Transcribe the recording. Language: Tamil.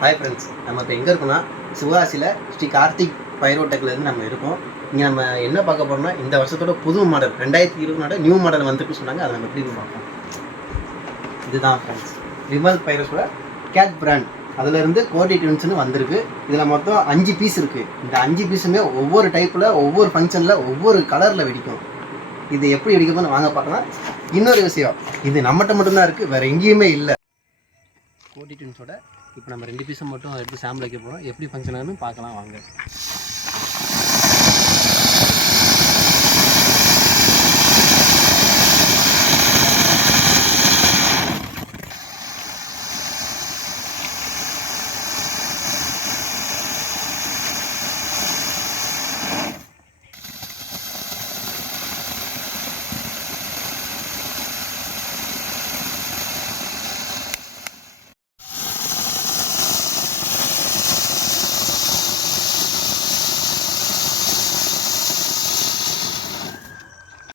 ஹாய் ஃப்ரெண்ட்ஸ், நம்ம இப்போ எங்கே இருக்கோம்னா சிவகாசியில் ஸ்ரீ கார்த்திக் பைரோடெக்லேருந்து நம்ம இருக்கோம். இங்கே நம்ம என்ன பார்க்க போகிறோம்னா இந்த வருஷத்தோட புது மாடல் 2020 நியூ மாடல் வந்துருக்கு சொன்னாங்க. அதை நம்ம எப்படி பார்ப்போம். இதுதான் ஃப்ரெண்ட்ஸ், விமல் பைரோஸோட கேட் பிராண்ட். அதிலேருந்து கோடி ட்வின்ஸ்னு வந்திருக்கு. இதில் மொத்தம் 5 பீஸ் இருக்குது. இந்த 5 பீஸுமே ஒவ்வொரு டைப்பில் ஒவ்வொரு ஃபங்க்ஷனில் ஒவ்வொரு கலரில் வெடிக்கும். இது எப்படி வெடிக்கும்னு வாங்க பார்க்கலாம். இன்னொரு விஷயம், இது நம்மகிட்ட மட்டும்தான் இருக்குது, வேறு எங்கேயுமே இல்லை. கோடி ட்வின்ஸோட இப்போ நம்ம 2 பீஸை மட்டும் எடுத்து சாம்பிள் வைக்க போகிறோம். எப்படி ஃபங்க்ஷன் ஆகுன்னு பார்க்கலாம் வாங்க.